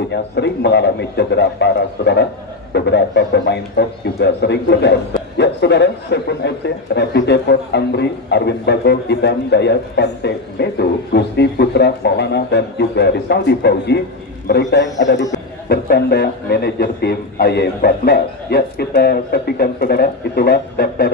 tentunya sering mengalami cedera parah saudara. Beberapa pemain top juga sering cedera. Ya saudara, Seven FC, Rapid Depot, Amri, Arwin Bagol, Idam, Dayat, Pante, Medo, Gusti Putra, Maulana, dan juga Rizaldi Fauji. Mereka yang ada di bertanda manajer tim AY14. Ya, kita saksikan saudara, itulah daftar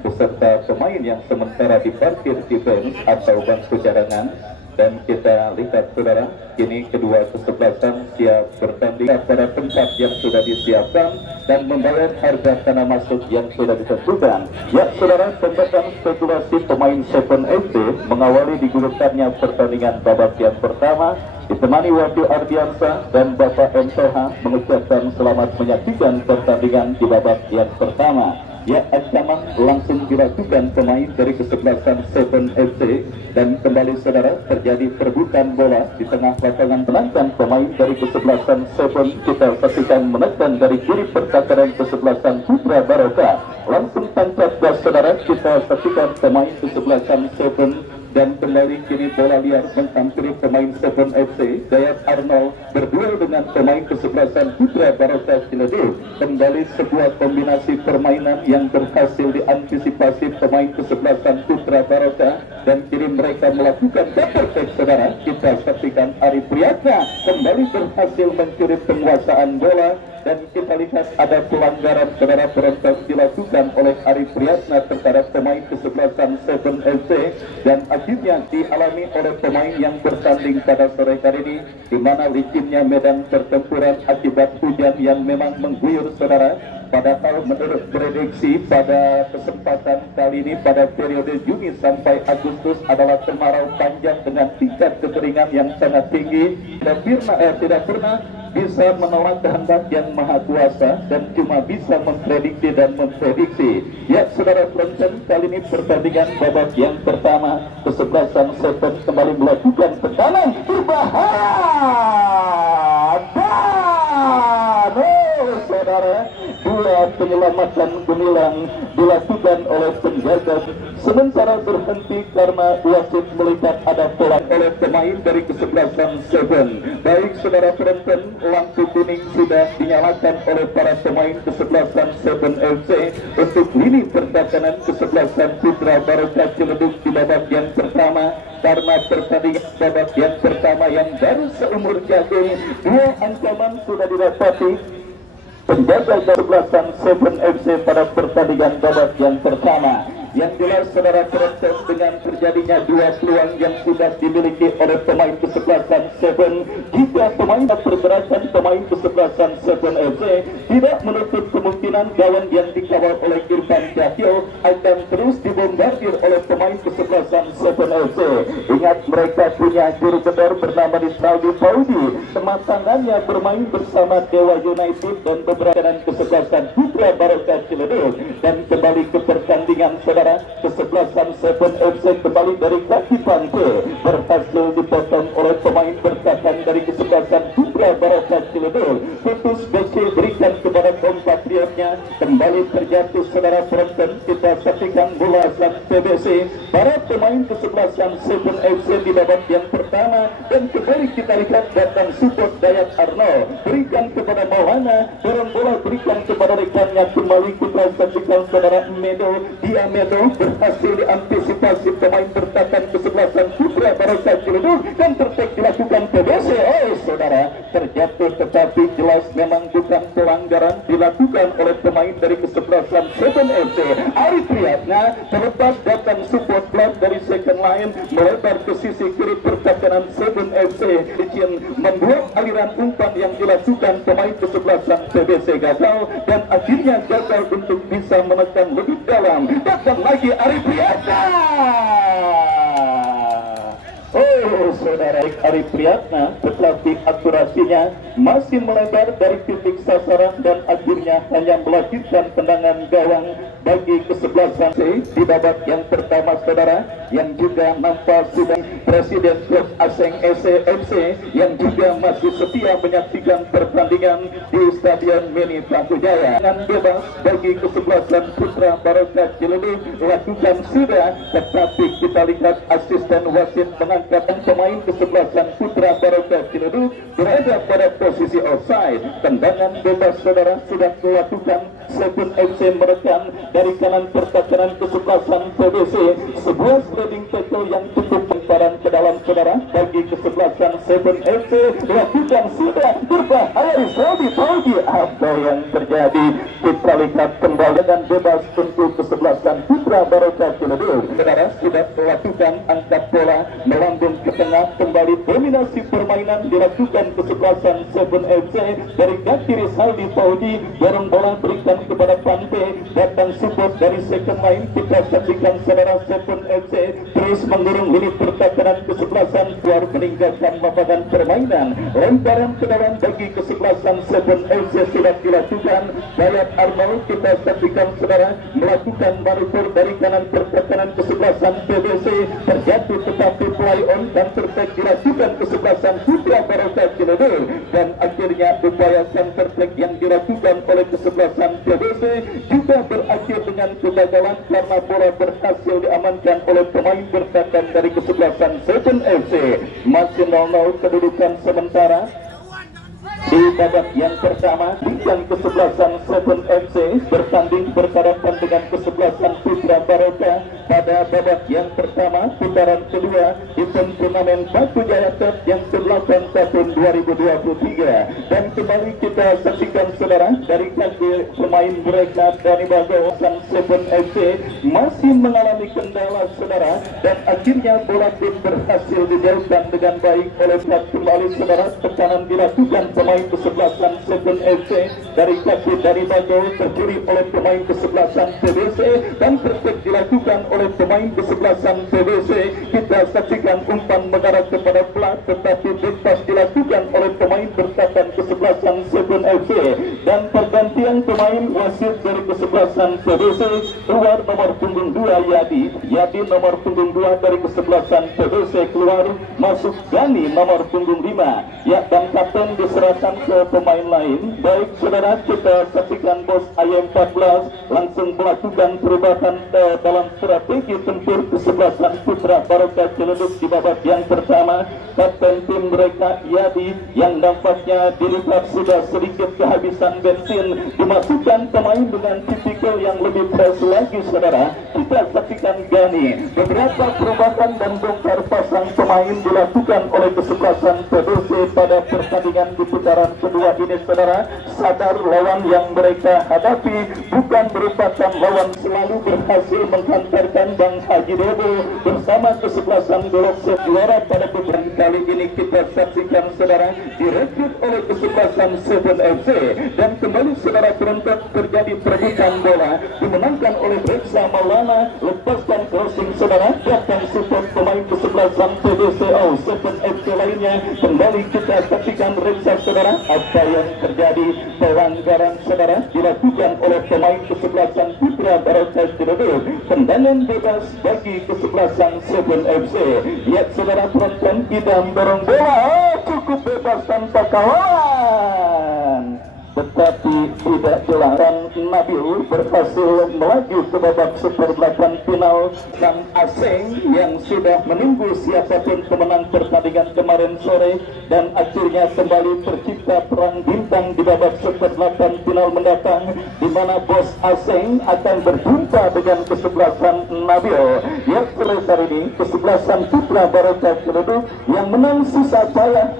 beserta pemain yang sementara diparkir di bench atau bangku cadangan. Dan kita lihat saudara, kini kedua kesebelasan siap bertanding pada tempat yang sudah disiapkan dan membayar harga tanah masuk yang sudah ditentukan. Ya saudara, pembahasan spekulasi pemain Seven FC mengawali digulirkannya pertandingan babak yang pertama, ditemani Wakil Ardiansa dan Bapak MTH mengucapkan selamat menyaksikan pertandingan di babak yang pertama. Ya, ancaman langsung dilakukan pemain dari kesebelasan Seven FC dan kembali saudara terjadi perebutan bola di tengah lapangan penantang pemain dari kesebelasan Seven. Kita saksikan menekan dari kiri pertahanan kesebelasan Putra Baroka, langsung tancap gas saudara. Kita saksikan pemain kesebelasan Seven dan kembali kini bola liar menghampiri pemain Seven FC. Dayat Arnold berduel dengan pemain kesebelasan Putra Baroka Ciledug. Kembali sebuah kombinasi permainan yang berhasil diantisipasi pemain kesebelasan Putra Baroka dan kini mereka melakukan double take saudara. Kita saksikan Ari Priyatna kembali berhasil mencuri penguasaan bola. Dan kita lihat ada pelanggaran saudara berontak dilakukan oleh Ari Priyatna terhadap pemain kesebelasan Seven FC dan akhirnya dialami oleh pemain yang bertanding pada sore hari ini, di mana licinnya medan pertempuran akibat hujan yang memang mengguyur saudara. Padahal menurut prediksi pada kesempatan kali ini pada periode Juni sampai Agustus adalah kemarau panjang dengan tingkat kekeringan yang sangat tinggi. Tidak pernah bisa menolak kehendak yang maha kuasa dan cuma bisa memprediksi dan memprediksi. Ya saudara penonton, kali ini pertandingan babak yang pertama kesebelasan Seven kembali melakukan tekanan berbahaya dan saudara, dua penyelamatan gemilang dilakukan oleh penjaga sementara berhenti karena wasit melihat ada pelanggaran oleh pemain dari kesebelasan Seven. Baik saudara penonton, lampu kuning sudah dinyalakan oleh para pemain kesebelasan Seven FC untuk lini pertahanan kesebelasan Putra Baroka Ciledug di babak yang pertama. Karena pertandingan babak yang pertama yang baru seumur jagung, dua ancaman sudah didapati penjaga kesebelasan Seven FC pada pertandingan babak yang pertama. Yang jelas saudara penonton, dengan terjadinya dua peluang yang sudah dimiliki oleh pemain kesebelasan Seven, jika pemain pergerakan pemain kesebelasan Seven FC tidak menutup kemungkinan gawang yang dikawal oleh Irfan Cahyo akan terus dibombardir oleh pemain kesebelasan Seven FC. Ingat, mereka punya juru gedor bernama Rizaldi Fauji, kematangannya bermain bersama Dewa United dan beberapa kesebelasan Putra Baroka Ciledug. Dan kembali ke pertandingan saudara, kesebelasan Seven FC kembali dari kaki Pante berhasil dipotong oleh pemain bertahan dari kesebelasan Putra Baroka Ciledug. Putus BC berikan kepada kompatriotnya, kembali terjatuh saudara penonton. Kita saksikan bola sang PBC para pemain kesebelasan Seven FC di babak yang pertama dan kembali kita lihat datang support Dayat Arnold berikan kepada Maulana, dorong bola berikan kepada rekannya. Kembali kita saksikan saudara Medo, dia Medo berhasil diantisipasi pemain bertahan kesebelasan Putra Baroka Ciledug dan tertek dilakukan PBC. Oh saudara, terjatuh tetapi jelas memang bukan pelanggaran dilakukan oleh pemain dari kesebelasan Seven FC. Ari Priyatna terlepas datang support block dari second line melebar ke sisi kiri pertahanan Seven FC. Izin membuat aliran umpan yang dilakukan pemain kesebelasan PBC gagal dan akhirnya gagal untuk bisa menekan lebih dalam. Datang lagi Ari Priyatna. Oh saudara, Ari Priyatna pelatih akurasinya masih melebar dari titik sasaran dan akhirnya hanya melakukan tendangan gawang bagi kesebelasan di babak yang pertama saudara, yang juga nampak sudah Presiden Klub Aseng SCMC yang juga masih setia menyaksikan pertandingan di Stadion Mini Pangkujaya. Dengan bebas bagi kesebelasan Putra Baroka Ciledug lakukan sudah, tetapi kita lihat asisten wasit mengangkat pemain kesebelasan Putra Barokah Ciledug berada pada posisi offside. Tendangan bebas saudara sudah dilakukan. Seven FC merekam dari kanan pertahanan kesebelasan PBC. Sebuah sliding tackle yang cukup lemparan ke dalam saudara bagi kesebelasan Seven FC lakukan sudah berbahaya. Pagi apa yang terjadi? Kita lihat kembali dan bebas untuk kesebelasan Putra Barokah Ciledug. Saudara sudah melakukan angkat bola melambung ke tengah, kembali dominasi permainan dilakukan kesebelasan Seven FC dari kaki Rizaldi Paudi. Dorong bola berikan kepada Pante, datang support dari second line. Kita saksikan saudara Seven FC terus mengurung lini pertahanan kesebelasan keluar meninggalkan lapangan permainan. Lemparan ke dalam bagi kesebelasan Seven FC sudah dilakukan. Bayat Arnold kita saksikan saudara melakukan manuver dari kanan pertahanan kesebelasan PBC terjatuh tetapi play on dan tertek dilakukan kesebelasan Putra Barokah Ciledug, dan akhirnya upaya counter attack yang dilakukan oleh kesebelasan PBC juga berakhir dengan kegagalan karena bola berhasil diamankan oleh pemain bertahan dari kesebelasan Seven FC. Masih 0-0 kedudukan sementara di babak yang pertama. Dengan kesebelasan Seven FC bertanding berhadapan dengan kesebelasan Putra Barokah pada babak yang pertama putaran kedua di turnamen Batu Jaya Cup yang ke-8 tahun 2023. Dan kembali kita saksikan saudara dari kaki pemain mereka dari Bago Seven FC masih mengalami kendala saudara, dan akhirnya bola pun berhasil dijauhkan dengan baik oleh pihak kembali saudara. Tekanan dilakukan pemain kesebelasan Seven FC dari kaki dari Bago tercuri oleh pemain kesebelasan PBC dan tertek dilakukan oleh pemain kesebelasan PBC. Kita saksikan umpan mengarah kepada plat tetapi bebas dilakukan oleh pemain bertahan kesebelasan Seven FC, dan pergantian pemain wasit dari kesebelasan PBC keluar nomor punggung 2 Yadi nomor punggung 2 dari kesebelasan PBC keluar, masuk Gani nomor punggung 5 ya, dan kapten diserahkan ke pemain lain. Baik saudara, kita saksikan bos IM14 langsung melakukan perubahan dalam strategi tempur kesebelasan Putra Barokah Ciledug di babak yang pertama. Kapten tim mereka Yadi yang nampaknya dilihat sudah sedikit kehabisan bensin, dimasukkan pemain dengan tipikal yang lebih fresh lagi saudara. Kita saksikan Gani. Beberapa perubahan dan bongkar pasang pemain dilakukan oleh kesebelasan PBC pada pertandingan di putaran kedua ini saudara. Sadar lawan yang mereka hadapi bukan merupakan lawan selalu berhasil menghantarkan Bang Haji Debo bersama kesebelasan Golok juara pada beberapa kali ini. Kita saksikan saudara direkrut oleh kesebelasan Seven FC, dan kembali saudara berontak terjadi perebutan bola dimenangkan oleh Reksa Maulana. Lepaskan crossing saudara, datang support pemain kesebelasan PBCO Seven FC lainnya. Kembali kita saksikan Reksa saudara. Apa yang terjadi? Pelanggaran saudara dilakukan oleh pemain kesebelasan Putra Barokah Ciledug. Tendangan bebas bagi kesebelasan Seven FC. Lihat saudara penonton, kita mendorong bola cukup bebas tanpa kawan, tetapi tidak jelas, dan Nabil berhasil melaju ke babak super 8 final. Sang asing yang sudah menunggu siapapun pemenang pertandingan kemarin sore, dan akhirnya kembali tercipta perang bintang di babak super 8 final mendatang, di mana bos asing akan berjumpa dengan kesebelasan Nabil. Yang selesai ini kesebelasan Putra Barokah Ciledug yang menang sisa payah.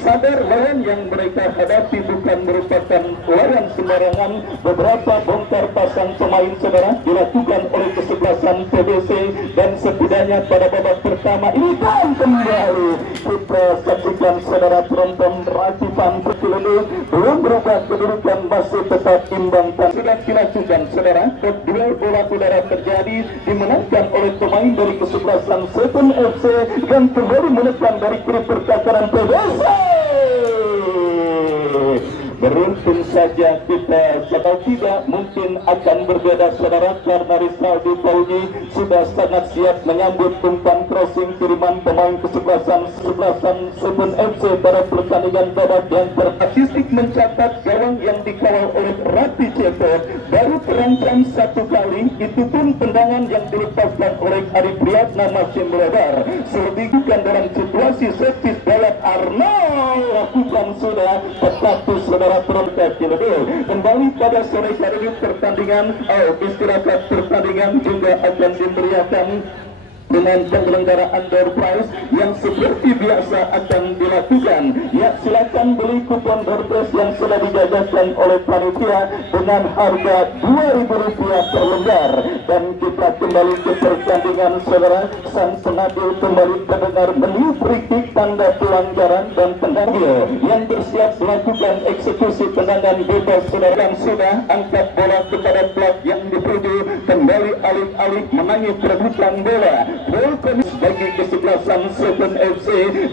Sadar lawan yang mereka hadapi bukan merupakan lawan sembarangan. Beberapa bongkar pasang pemain saudara dilakukan oleh kesebelasan PBC, dan setidaknya pada babak pertama ini dan kembali kita saksikan saudara penonton Ratipan Ciledug belum berubah kedudukan, masih tetap imbang. Sudah dilakukan saudara, duel bola udara terjadi dimenangkan oleh pemain dari kesebelasan Seven FC dan kembali menekan dari kiri pertahanan PBC. Beruntung saja kita, kalau tidak mungkin akan berbeda saudara, karena Rizaldi Fauji sudah sangat siap menyambut umpan crossing kiriman pemain kesebelasan Seven FC pada pertandingan babak yang statistik mencatat gawang yang dikawal oleh Rati Cepot baru terancam satu kali, itu pun tendangan yang dilepaskan oleh Ari Priyatna masih melebar. Selebihkan dalam situasi set-piece Dayat Arnold lakukan sudah tetapi saudara perempat kembali pada sore hari ini pertandingan istirahat pertandingan juga akan diberiakan dengan penyelenggaraan door prize yang seperti biasa akan dilakukan. Ya, silakan beli kupon door prize yang sudah dijajakan oleh panitia dengan harga Rp2.000 per lembar. Dan kita kembali ke pertandingan saudara. Sang penadil kembali terdengar meniup free tanda pelanggaran dan penadil yang bersiap melakukan eksekusi tendangan bebas saudara, yang sudah angkat bola kepada klub yang dituju, kembali alih-alih menangis perebutan bola. Gol finish bagi kesebelasan Seven FC.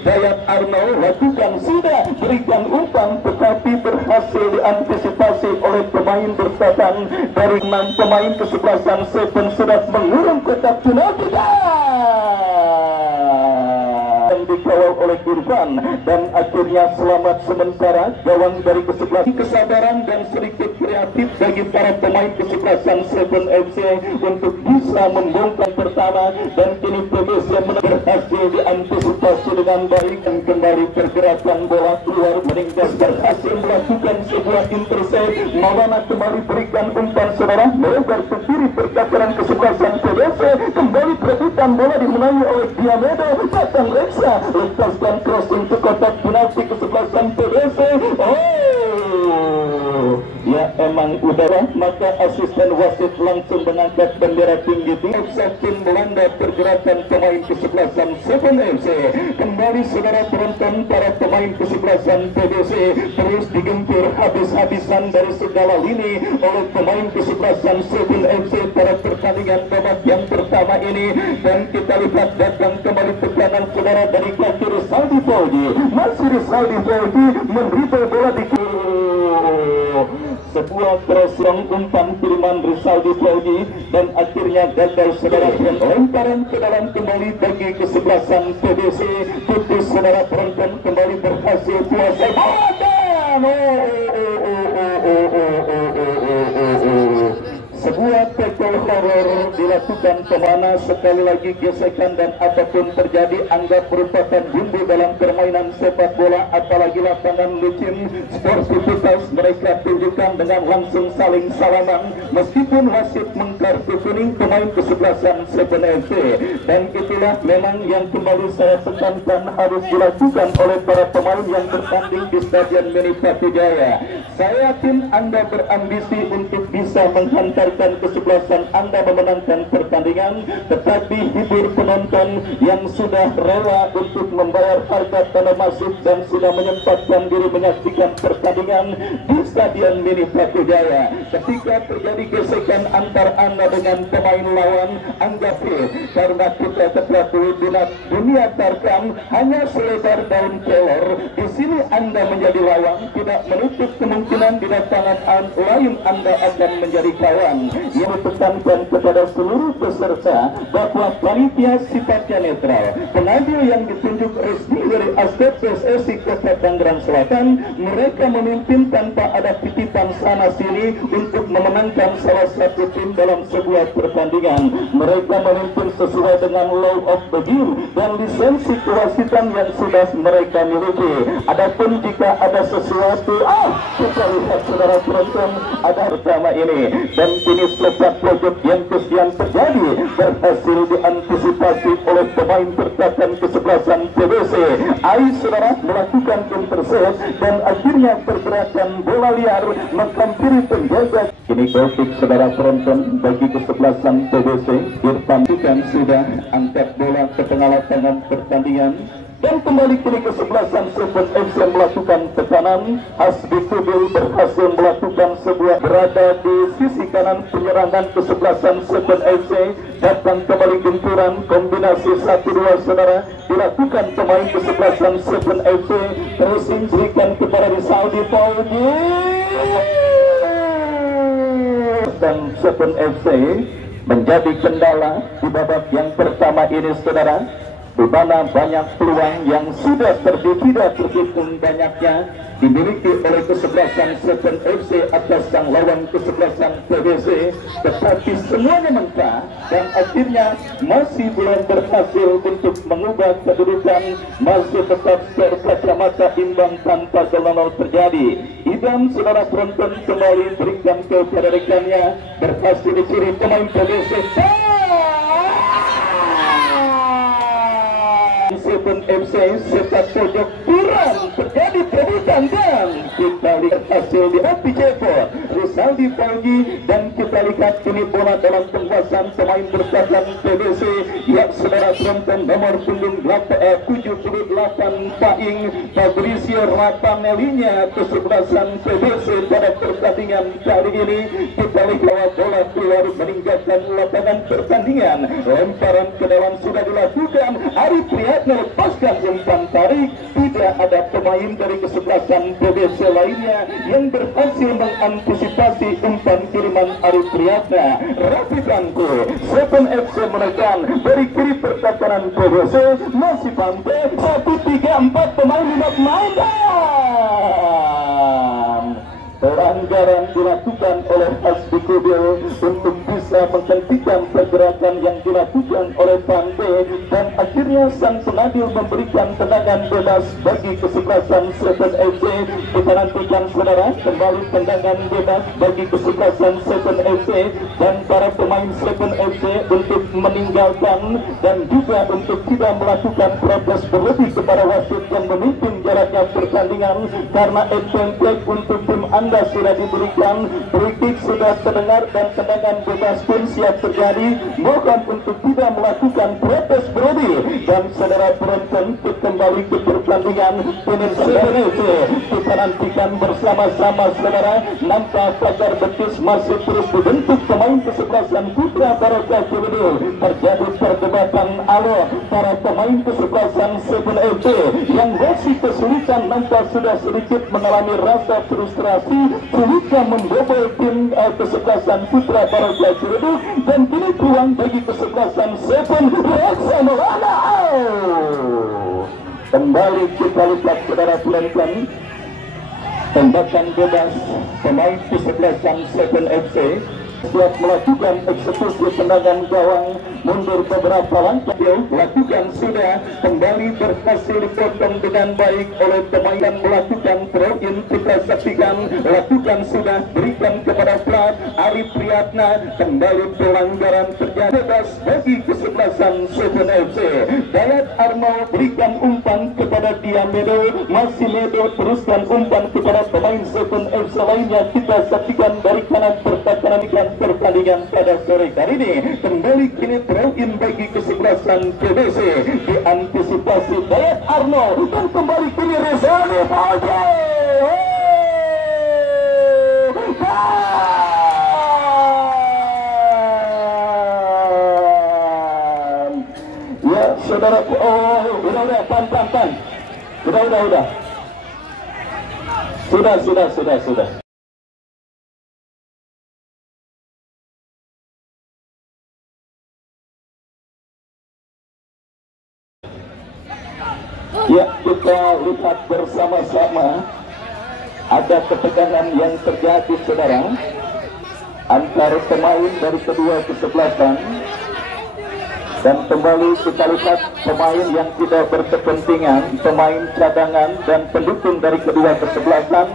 Dayat Arnold lakukan sudah berikan umpan tetapi berhasil diantisipasi oleh pemain bertahan dari 6 pemain kesebelasan Seven sudah mengurung kotak penalti yang dikawal oleh Irfan, dan akhirnya selamat sementara gawang dari kesebelasan. Kesabaran dan sedikit kreatif bagi para pemain kesebelasan Seven FC untuk bisa membongkar pertama, dan kini PBC berhasil diantisipasi dengan baik dan kembali pergerakan bola keluar meninggal, berhasil melakukan sebuah intercept. Maulana kembali berikan umpan saudara melebar ke kiri pergerakan kesebelasan PBC, kembali perebutan bola dimenangi oleh Diamedo, datang Reksa lepaskan crossing ke kotak penalti kesebelasan PBC. Ya emang udahlah, maka asisten wasit langsung mengangkat bendera tinggi. Tim melanda pergerakan pemain kesebelasan Seven FC. Kembali saudara penonton, para pemain kesebelasan PBC terus digempur habis-habisan dari segala lini oleh pemain kesebelasan Seven FC pada pertandingan babak yang pertama ini. Dan kita lihat datang kembali tekanan saudara dari kaki Rizaldi Fauji. Masih Rizaldi Fauji menribal bola di sebuah crossing umpan kiriman Rizaldi Fauji, dan akhirnya gagal saudara, lemparan ke dalam kembali bagi kesebelasan PBC. Putus saudara penonton, kembali berhasil kuasai badan. Sebuah tackle horror dilakukan kemana, sekali lagi gesekan dan apapun terjadi anggap merupakan bumbu dalam permainan sepak bola, apalagi lapangan licin. Sportivitas mereka tunjukkan dengan langsung saling salaman meskipun wasit mengkartu kuning pemain kesebelasan Seven FC. Dan itulah memang yang kembali saya tekankan harus dilakukan oleh para pemain yang bertanding di Stadion Mini Patijaya. Saya yakin Anda berambisi untuk bisa menghantarkan kesebelasan Anda memenangkan pertandingan, tetapi hibur penonton yang sudah rela untuk membayar harga tanda masuk dan sudah menyempatkan diri menyaksikan pertandingan di Stadion Mini Patijaya. Ketika terjadi gesekan antar Anda dengan pemain lawan, anggap karena kita ketahui dunia tarkam hanya selebar daun kelor. Di sini Anda menjadi lawan, tidak menutup kemungkinan di lapangan lain Anda akan menjadi kawan. Yang ditekankan kepada seluruh peserta bahwa panitia sifatnya netral. Penadil yang ditunjuk resmi dari aspek PSSI Kota Tangerang Selatan, mereka memimpin tanpa ada titipan sana sini untuk memenangkan salah satu tim dalam sebuah pertandingan. Mereka memimpin sesuai dengan law of the game dan lisensi kewasitan yang sudah mereka miliki. Adapun jika ada sesuatu, kita lihat saudara penonton, ada pertama ini, dan kini letak pojok yang kesian terjadi berhasil diantisipasi oleh pemain bertahan kesebelasan PBC. Saudara melakukan intercept dan akhirnya pergerakan bola liar menghampiri penjaga. Ini goal kick saudara penonton bagi kesebelasan PBC. Irfan sudah angkat bola ke tengah lapangan pertandingan. Dan kembali kini kesebelasan 7FC melakukan tekanan. Hasbi Kubil berhasil melakukan sebuah berada di sisi kanan penyerangan kesebelasan 7FC. Datang kembali gempuran kombinasi 1-2 saudara dilakukan pemain kesebelasan 7FC. Terus berikan kepada Rizaldi Fauzi dan 7FC menjadi kendala di babak yang pertama ini saudara, di mana banyak peluang yang sudah tidak terhitung banyaknya dimiliki oleh kesebelasan 7FC atas sang lawan kesebelasan PBC, tetapi semuanya mentah dan akhirnya masih belum berhasil untuk mengubah kedudukan, masih tetap serta-mata imbang tanpa gol terjadi. Idam saudara penonton kembali berikan kepada rekannya, berhasil dicuri pemain PBC. 7FC sepak pojok kurang terjadi perebutan dan kita lihat hasil di api Jepot Rizaldi Fauzi dan kita lihat ini bola dalam penguasaan pemain bertahan PBC. Ya saudara penonton, nomor punggung 78 Paing Fabrizio Rapanelinya kesebelasan PBC pada pertandingan kali ini. Kita lihat bola keluar meninggalkan lapangan pertandingan, lemparan ke dalam sudah dilakukan. Ari Priyatna lepaskan umpan tarik, tidak ada pemain dari kesebelasan PBC lainnya yang berhasil mengantisipasi umpan kiriman Ari Priyatna. Rapi Bangku 7FC menekan dari kiri pertahanan PBC, masih pantai 1-3-4 pemain 5 pemain dan pelanggaran dilakukan oleh Hasbi Kubil untuk bisa menghentikan pergerakan yang dilakukan oleh Pante, dan akhirnya sang pengadil memberikan tendangan bebas bagi kesebelasan 7FC. Kita nantikan saudara kembali tendangan bebas bagi kesebelasan 7FC dan para pemain 7FC untuk meninggalkan dan juga untuk tidak melakukan protes berlebih kepada wasit yang memimpin jaraknya pertandingan, karena advantage untuk tim Anda sudah diberikan, free kick sudah terdengar dan tendangan bebas pun siap terjadi. Mohon untuk tidak melakukan protes berlebih. Dan saudara penonton, kembali ke pertandingan Penen 7FC. Kita nantikan bersama-sama saudara. Nampak pagar betis masih terus dibentuk pemain kesebelasan Putra Barokah Cibedil. Terjadi perdebatan alo para pemain kesebelasan 7FC yang masih kesulitan, nampak sudah sedikit mengalami rasa frustrasi, sulitnya membobol tim kesebelasan Putra Barokah Cibedil, dan kini peluang bagi kesebelasan 7FC Maulana. Kembali kita lihat saudara penonton, tembakan bebas pemain kesebelasan 7FC siap melakukan eksekusi tendangan gawang, mundur beberapa langkah, lakukan sudah, kembali berhasil dipotong dengan baik oleh pemain dan melakukan throw-in. Kita saksikan, lakukan sudah, berikan kepada plat Ari Priyatna, kembali pelanggaran terjadi bebas bagi kesebelasan 7FC. Dayat Arno berikan umpan kepada Diamedo, masih Medo teruskan umpan kepada pemain 7FC lainnya. Kita saksikan dari kanan pertahanan pertandingan pada sore kali ini. Kembali kini throw-in bagi kesebelasan PBC, diantisipasi Dayat Arno dan kembali kini Rizaldi Fauzi. Ya saudara, udah pan. Sudah. Ya, kita lihat bersama-sama ada ketegangan yang terjadi saudara antara pemain dari kedua kesebelasan, dan kembali kita lihat pemain yang tidak berkepentingan, pemain cadangan dan pendukung dari kedua kesebelasan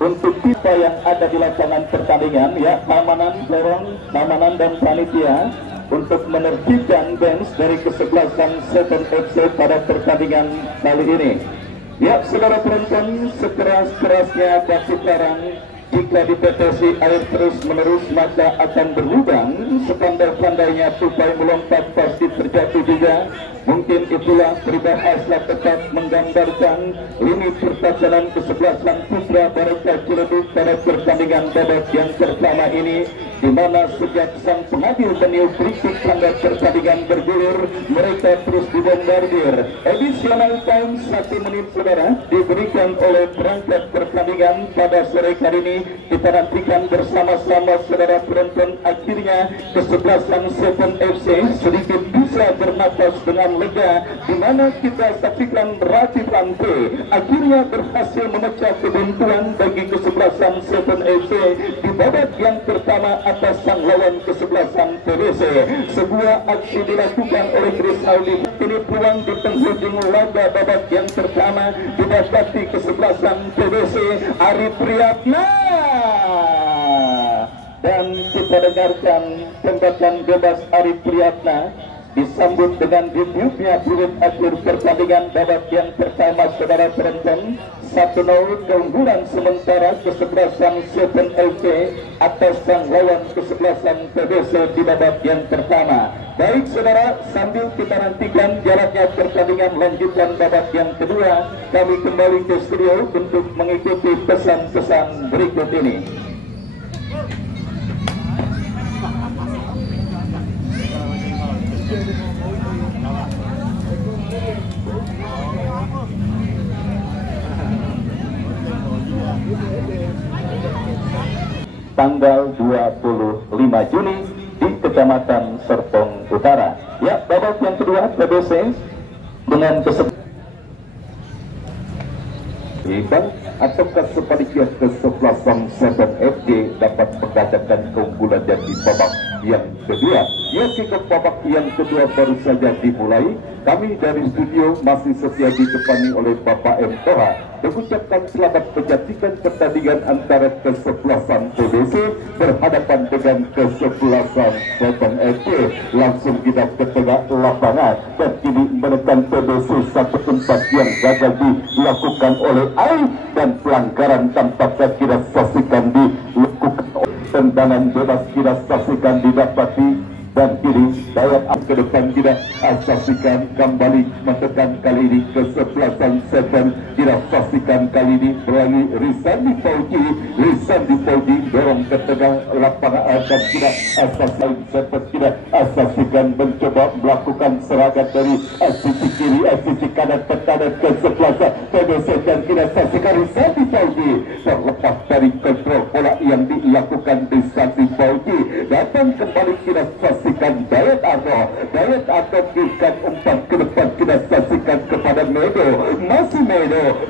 untuk kita yang ada di lapangan pertandingan, ya, keamanan dan panitia untuk menertibkan bench dari kesebelasan 7FC pada pertandingan kali ini. Ya, saudara penonton, sekeras-kerasnya batu karang jika ditetesi air terus menerus maka akan berlubang, sepandai-pandainya tupai melompat pasti terjatuh juga. Mungkin itulah peribahasa tepat menggambarkan lini pertahanan kesebelasan putra Barca Ciledug pada pertandingan babak yang pertama ini, di mana sejak sang pengadil meniup kritik tanda pertandingan bergulir, mereka terus dibombardir. Additional time 1 menit saudara diberikan oleh perangkat pertandingan pada sore kali ini. Kita nantikan bersama-sama saudara penonton, akhirnya kesebelasan 7 FC sedikit bisa bernapas dengan lega, di mana kita saksikan Ratif Ante akhirnya berhasil memecah kebuntuan bagi kesebelasan 7 FC di babak yang pertama atas sang lawan kesebelasan TBC. Sebuah aksi dilakukan oleh Chris Aldi. Ini peluang di penghujung laga babak yang pertama didapati kesebelasan TBC Ari Priyatna, dan kita dengarkan tembakan bebas Ari Priyatna disambut dengan debutnya di akhir pertandingan babak yang pertama saudara penonton. 1-0 keunggulan sementara kesebelasan 7 FC atas sang lawan kesebelasan TBC di babak yang pertama. Baik saudara, sambil kita nantikan jalannya pertandingan lanjutan babak yang kedua, kami kembali ke studio untuk mengikuti pesan-pesan berikut ini. Tanggal 25 Juni di Kecamatan Serpong Utara. Ya, babak yang kedua TBC dengan Bang, ataukah sebaliknya kesebelasan 7 FC dapat mengadakan keunggulan dan di babak yang kedua? Ya, jika babak yang kedua baru saja dimulai, kami dari studio masih setia ditemani oleh Bapak M. Toha mengucapkan selamat menyaksikan pertandingan antara kesebelasan TBC berhadapan dengan kesebelasan 7 FC. Langsung kita ke tengah lapangan dan kini menekan TBC satu tempat yang gagal dilakukan oleh AI, dan pelanggaran tampaknya kita saksikan dilakukan, tendangan bebas kita saksikan didapati, dan kini Dayat ke depan kita saksikan kembali menekan kali ini kesebelasan 7. Kita saksikan kali ini melalui Rizandi Fauji dorong ke tengah lapangan dan kita saksikan mencoba melakukan serangan dari sisi kiri, sisi kanan tekanan kesebelasan TBC, dan kita saksikan Rizandi Fauji terlepas dari kontrol bola yang dilakukan Rizandi Fauji. Datang kembali kita saksikan Dayat Arno berikan umpan ke depan, kita saksikan kepada Medo, masih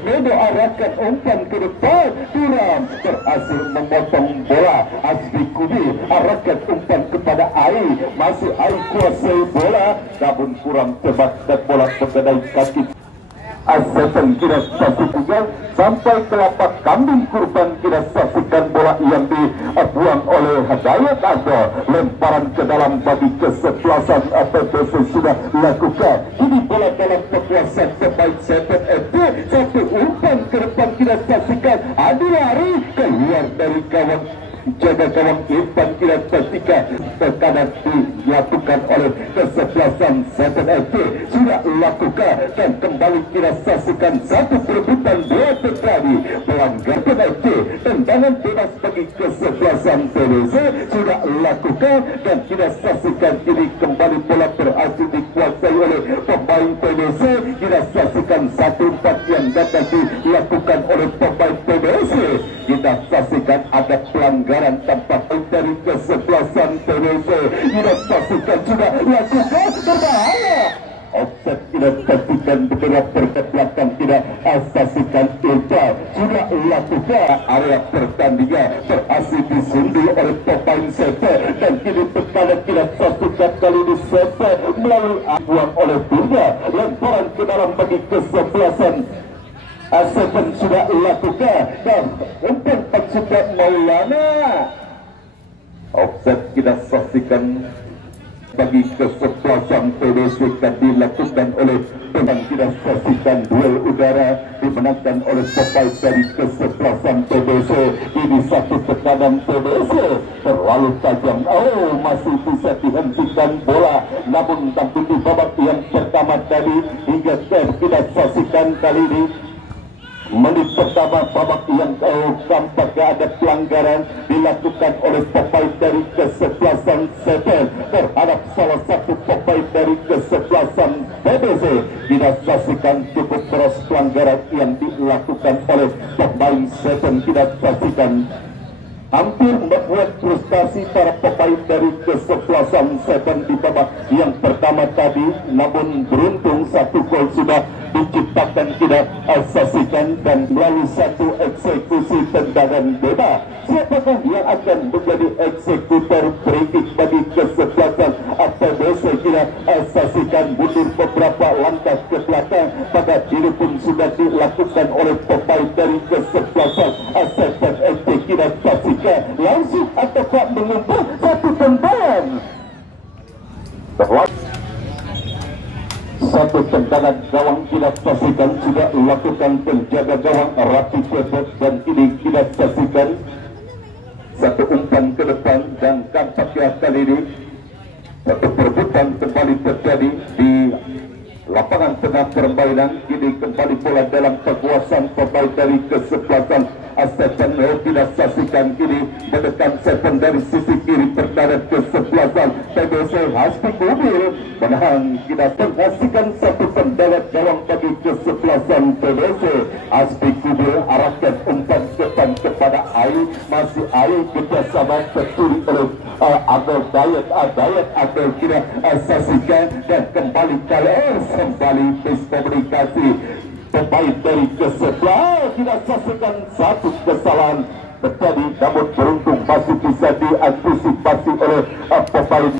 Medo arahkan umpan ke depan, Turam berhasil memotong bola. Asbi Kudi arahkan umpan kepada Ai, masih Ai kuasai bola, namun kurang tepat dan bola mengenai kaki Asetan. Kita saksikan sampai ke lapak kambing kurban, kita saksikan bola yang dibuang oleh Dayat Arno, lemparan ke dalam bagi kesebelasan TBC sudah lakukan. Ini bola dalam kekuasaan pemain 7 FC, satu umpan ke depan, kita saksikan adu lari keluar dari kawan jaga gawang umpan, kita saksikan tekanan dilakukan oleh kesebelasan 7 FC sudah lakukan, dan kembali kita saksikan satu perebutan bola terjadi, pelanggar FC, tendangan bebas bagi kesebelasan TBC sudah lakukan, dan kita saksikan ini kembali bola berhasil dikuasai oleh pemain TBC. Kita saksikan satu umpan yang dapat dilakukan oleh pemain TBC. Kita saksikan ada pelanggaran tampak dari kesebelasan TBC. Kita saksikan sudah lakukan berbahaya. Offset kita saksikan beberapa ke belakang, tidak saksikan Ilta sudah lakukan area pertandingan berhasil disundul oleh pemain Sepe, dan kini tekanan kita saksikan kali ini Sepe melalui buang oleh Burga, lemparan ke dalam bagi kesebelasan Seven sudah lakukan, dan umpan pasukan Maulana. Offset kita saksikan bagi kesebelasan TBC yang dilakukan oleh pemain. Kita saksikan duel udara dimenangkan oleh pemain dari kesebelasan TBC. Ini satu tekanan TBC terlalu tajam. Oh, masih bisa dihentikan bola, namun tapi di babak yang pertama tadi hingga kita saksikan kali ini menit pertama babak yang tampaknya ada pelanggaran dilakukan oleh pemain dari kesebelasan Seven terhadap salah satu pemain dari kesebelasan BBC. Kita saksikan cukup keras pelanggaran yang dilakukan oleh pemain Seven. Kita saksikan hampir membuat frustasi para pemain dari kesebelasan Seven di babak yang pertama tadi, namun beruntung satu gol sudah diciptakan. Kita saksikan dan melalui satu eksekusi tendangan bebas. Siapakah yang akan menjadi eksekutor free kick bagi kesebelasan TBC? Kita saksikan mundur beberapa langkah ke belakang, pada diri pun sudah dilakukan oleh pemain dari kesebelasan Seven FC. Kita saksikan langsung ataukah mengumpul satu tendangan. Satu tendangan gawang kita saksikan sudah lakukan penjaga gawang Rapi Cepet, dan ini kita saksikan satu umpan ke depan, dan tampaknya kali ini satu perebutan kembali terjadi di lapangan tengah permainan. Ini kembali bola dalam kekuasaan pemain dari kesebelasan Seven. Kita saksikan kini menekan Seven dari sisi kiri pertahanan kesebelasan TBC. Hasbi Kubil menahan. Kita saksikan satu tendangan gawang bagi kesebelasan TBC. Hasbi Kubil arahkan umpan depan kepada Ayu. Masih Ayu kerjasama tercuri oleh Abel Dayat. Abel kita saksikan, dan kembali kembali miskomunikasi pemain dari kesebelah. Kita saksikan satu kesalahan terjadi, namun beruntung masih bisa diantisipasi oleh pemain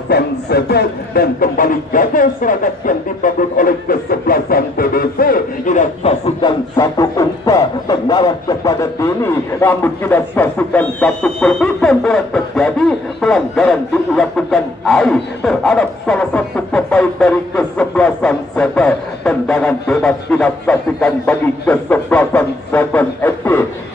Seven, dan kembali gagal serangan yang dibangun oleh kesebelasan TBC. Kita saksikan satu umpan mengarah kepada Deni, namun kita saksikan satu perebutan bola terjadi, pelanggaran dilakukan Ai terhadap salah satu pemain dari kesebelasan Seven. Tendangan bebas kita saksikan bagi kesebelasan Seven FC.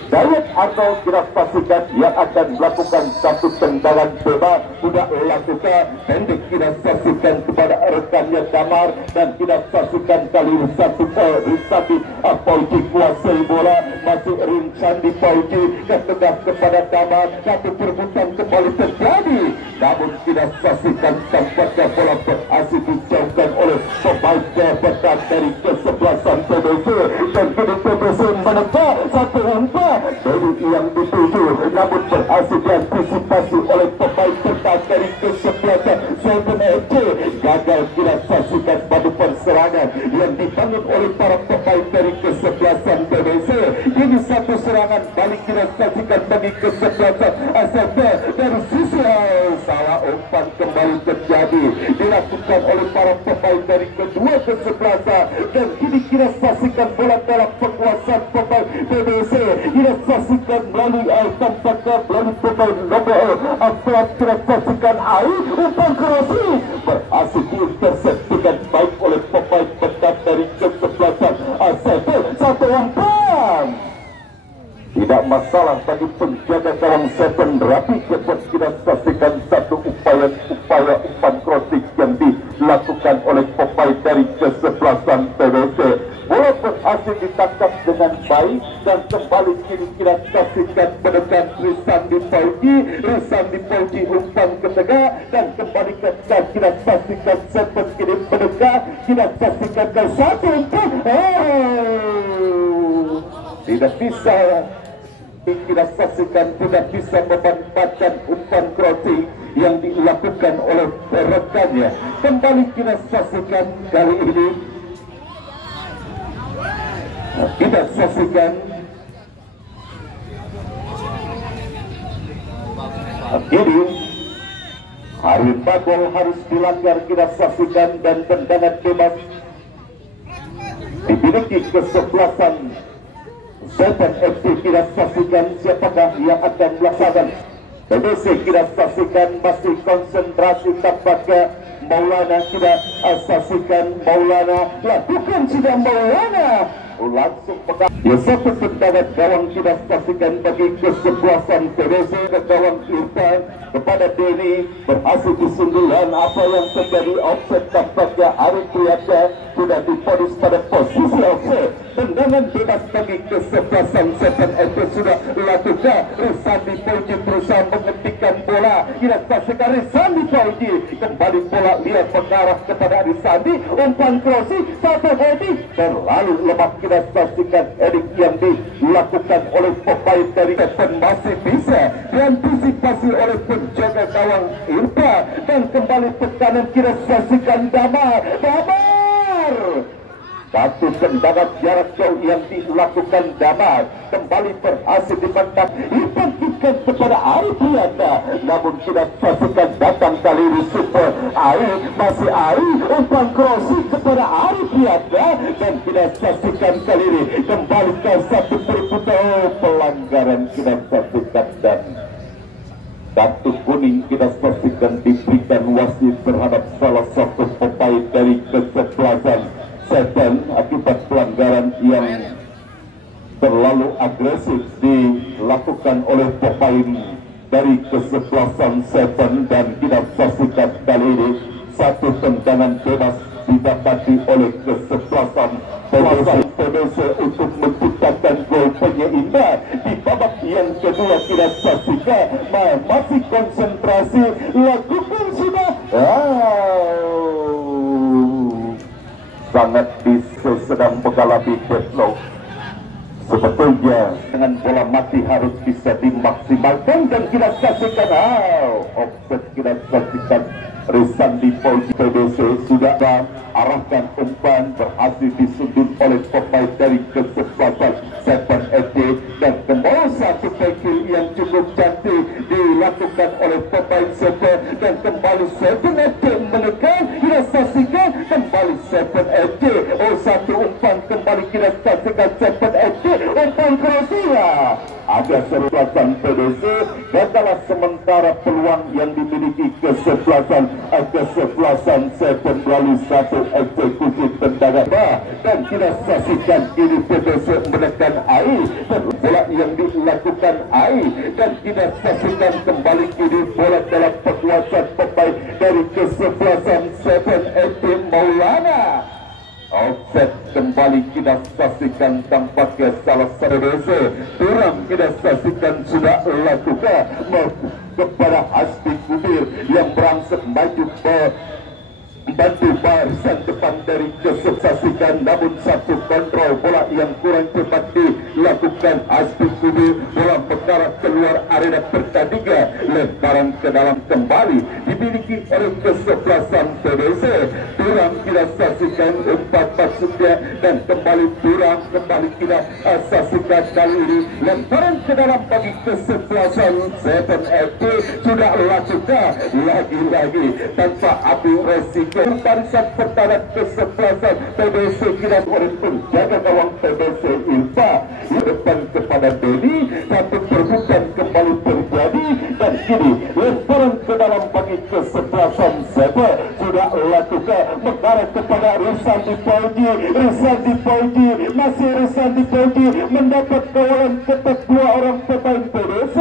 Dayat Arnold kita pastikan yang akan melakukan satu tendangan bebas, sudah lakukan pendek. Kita saksikan kepada rekannya Damar, dan kita saksikan kali satu Rizati Pauji kuasai bola, masih Rinsandi Pauji dan tegak kepada Damar. Satu perebutan kembali terjadi, namun kita saksikan tampaknya bola berhasil dijauhkan oleh pemain kebetulan dari kesebelasan TBC, dan kini TBC menegak satu umpan dari yang dituju, namun berhasil diantisipasi oleh pemain bertahan dari kesebelasan Seven FC. Gagal kita saksikan pada perserangan yang dibangun oleh para pemain dari kesebelasan TBC. Ini satu serangan balik kita saksikan bagi kesebelasan Seven dari sisi salah umpan kembali terjadi dilakukan oleh para pemain dari kedua kesebelasan, dan kini kita saksikan bola dalam penguasaan pemain TBC. Kita saksikan melalui tampaknya melalui pemain nomor 4. Kita saksikan air umpan krosi berhasil diintersepsikan baik oleh pemain bertahan dari kesebelasan Seven. Satu umpan tidak masalah bagi penjaga gawang Seven Rapi Cepet. Kita saksikan satu upaya umpan crossing yang dilakukan oleh pemain dari kesebelasan TBC. Bola berhasil ditangkap dengan baik, dan kembali kini kita saksikan menekan Rizandi Pauji umpan ke tengah, dan kembali ke kita saksikan Seven kini menekan. Kita saksikan ke satu umpan tidak bisa. Kita saksikan tidak bisa memanfaatkan umpan crossing yang dilakukan oleh rekannya. Kembali kita saksikan kali ini, kita saksikan kini Arwin Bagol harus dilanggar. Kita saksikan, dan tendangan bebas dimiliki kesebelasan Seven FC. Kita saksikan siapakah yang akan melaksanakan. TBC kita saksikan masih konsentrasi tampaknya Maulana. Kita saksikan Maulana lakukan sudah Maulana langsung pegang. Ya, satu tendangan gawang kita saksikan bagi kesebelasan PDC ke gawang Irfan kepada Denny, berhasil disundulan. Apa yang terjadi? Offset tampaknya Ari Priyata sudah diponis pada posisi offset. Tendangan bebas bagi kesebelasan 7FD sudah lakukan. Rizandi Fauji berusaha menghentikan bola. Kita saksikan Rizandi Fauji kembali bola lihat mengarah kepada Rizandi, umpan crossi satu heading dan lalu lemak. Kita saksikan heading yang dilakukan oleh pemain dari Seven masih bisa diantisipasi oleh penjaga gawang Irfan dan kembali tekanan. Kita saksikan Damar. Satu tendangan jarak jauh yang dilakukan Damar kembali berhasil dipantang. Dipantikan kepada Ari Priyata, namun kita saksikan datang kali ini super Ari, masih Ari, umpan crossi kepada Ari Priyata dan kita saksikan kali ini kembali ke satu perputaran. Pelanggaran kita saksikan dan kartu kuning kita saksikan diberikan wasit terhadap salah satu pemain dari kesebelasan Seven akibat pelanggaran yang terlalu agresif dilakukan oleh pemain dari kesebelasan Seven dan kita saksikan kali ini satu tendangan bebas didapati oleh kesebelasan PDC untuk menciptakan gol penyeimbang di babak yang kedua. Kita saksikan masih konsentrasi lakukan sudah sangat bisa sedang mengalami deadlock. Sebetulnya dengan bola mati harus bisa dimaksimalkan dan kita saksikan offset. Kita saksikan Rizandi Fauji PDC sudah arahkan umpan, berhasil disundul oleh pemain dari kesebelasan 7FD dan kembali satu tackle yang cukup cantik dilakukan oleh pemain Seven dan kembali 7FD menekan. Kita saksikan kembali 7FD satu umpan kembali kita saksikan 7FD umpan Kroasia. Ada kesebelasan PDC gagal sementara peluang yang dimiliki kesebelasan Seven melalui satu eksekusi tendangan dan kita saksikan ini PDC menekan AI dan bola yang dilakukan AI dan kita saksikan kembali ini bola dalam penguasaan pemain dari kesebelasan 7FD Maulana. Offset kembali kita saksikan tampaknya salah satu PDC kurang kita saksikan sudah lakukan kepada Hasbi Kubir yang berangsek maju bantu barisan depan dari kesebelasan, namun satu kontrol bola yang kurang cepat dilakukan Hasbi Kubir. Bola mengarah keluar arena pertandingan, lemparan ke dalam kembali dimiliki oleh kesebelasan PDC. Durang kita saksikan umpan maksudnya dan kembali Durang kembali kita saksikan kali ini lemparan ke dalam bagi kesebelasan 7FD sudah lakukan lagi-lagi tanpa adu resiko. Barisan pertahanan kesebelasan PDC kita oleh penjaga gawang PDC Irfan di depan kepada Denny. Satu perbuatan kembali terjadi dan kini lemparan ke dalam bagi kesebelasan Seven sudah lakukan mengarah kepada Rizandi Fauji. Masih Rizandi Fauji mendapat kawalan ketat dua orang pemain PDC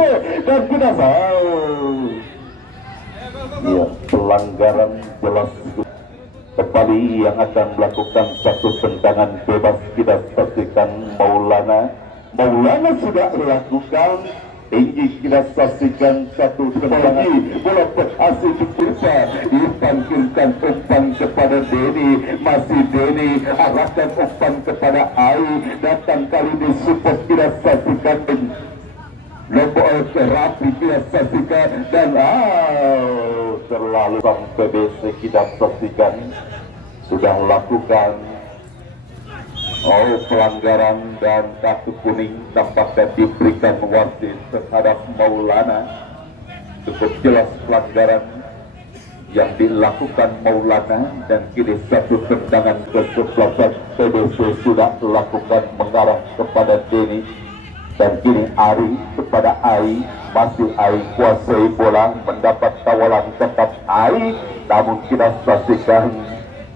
dan kita pelanggaran jelas kembali yang akan melakukan satu tendangan bebas. Kita saksikan Maulana sudah melakukan tinggi. Kita saksikan satu tendangan bola berhasil Irfan kirimkan umpan kepada Denny, masih Denny arahkan umpan kepada Ai, datang kali ini support. Kita saksikan lombok rapi kita saksikan dan terlalu PDC kita saksikan sudah lakukan pelanggaran dan kartu kuning tampaknya diberikan wasit terhadap Maulana. Cukup jelas pelanggaran yang dilakukan Maulana dan kini satu tendangan kesebelasan PDC sudah lakukan mengarah kepada Denny dan kini Ari kepada Ai, masih Ai kuasai bola mendapat kawalan ketat Ai, namun kita saksikan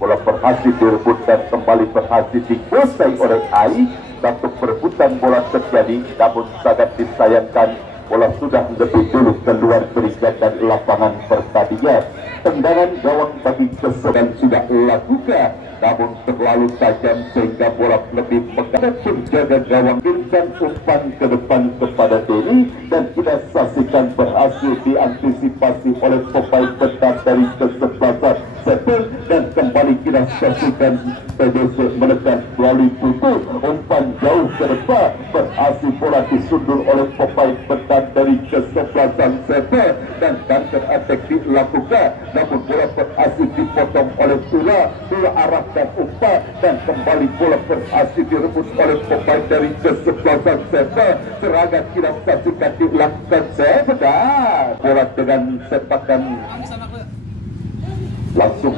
bola berhasil direbut dan kembali berhasil dikuasai oleh AI. Satu perebutan bola terjadi, namun sangat disayangkan bola sudah lebih dulu keluar berikan dari lapangan pertandingan. Tendangan gawang bagi keseluruhan sudah lakukan, namun terlalu tajam sehingga bola lebih pekat. Penjaga gawang berikan umpan ke depan kepada Denny dan kita saksikan berhasil diantisipasi oleh pemain tetap dari kesebelasan Seven, dan kembali kita saksikan PDC menekan melalui tutup umpan jauh ke depan, berhasil bola disundul oleh pemain tetap dari kesebelasan Seven dan counter attack dilakukan, namun bola berhasil dipotong oleh Tula arahkan umpan dan kembali bola berhasil direbut oleh pemain dari kesebelasan Seven. Serangan kita saksikan dilakukan Seven dan bola dengan sepakan langsung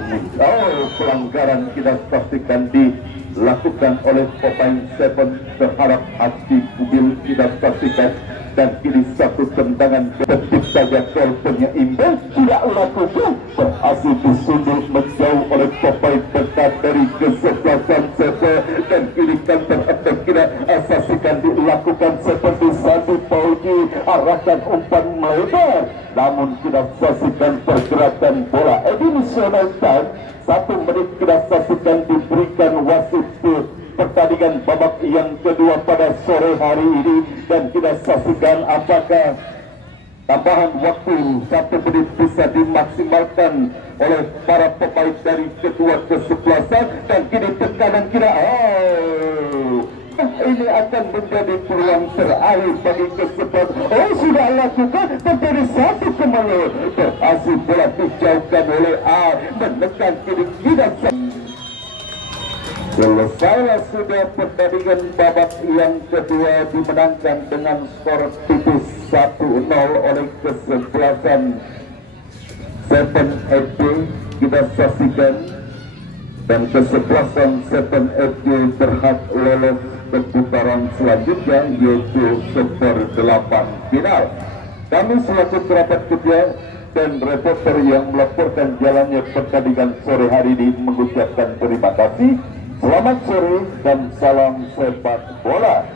pelanggaran kita saksikan dilakukan oleh pemain Seven terhadap Hati Kubil kita saksikan, dan kini satu tendangan ketik saja gol penyeimbang tidak lakukan, berhasil disundul menjauh oleh pemain dekat dari kesebelasan Seven, dan kini counter attack kita saksikan dilakukan seperti Sandi Pauji arahkan umpan melebar, namun kita saksikan pergerakan bola additional time 1 menit kita saksikan diberikan wasit pertandingan babak yang kedua pada sore hari ini, dan kita saksikan apakah tambahan waktu 1 menit bisa dimaksimalkan oleh para pemain dari kedua kesebelasan, dan kini tekanan kita ini akan menjadi peluang terakhir bagi kesebelasan. Sudah lakukan terjadi 1-0, berhasil bola dijauhkan oleh A, menekan kini tidak. Selesai sudah pertandingan babak yang kedua dimenangkan dengan skor tipis 1-0 oleh kesebelasan Seven FD kita saksikan, dan kesebelasan Seven FD berhak lolos ke putaran selanjutnya yaitu Super 8 final. Kami selaku kerabat kerja dan reporter yang melaporkan jalannya pertandingan sore hari ini mengucapkan terima kasih. Selamat sore dan salam sepak bola.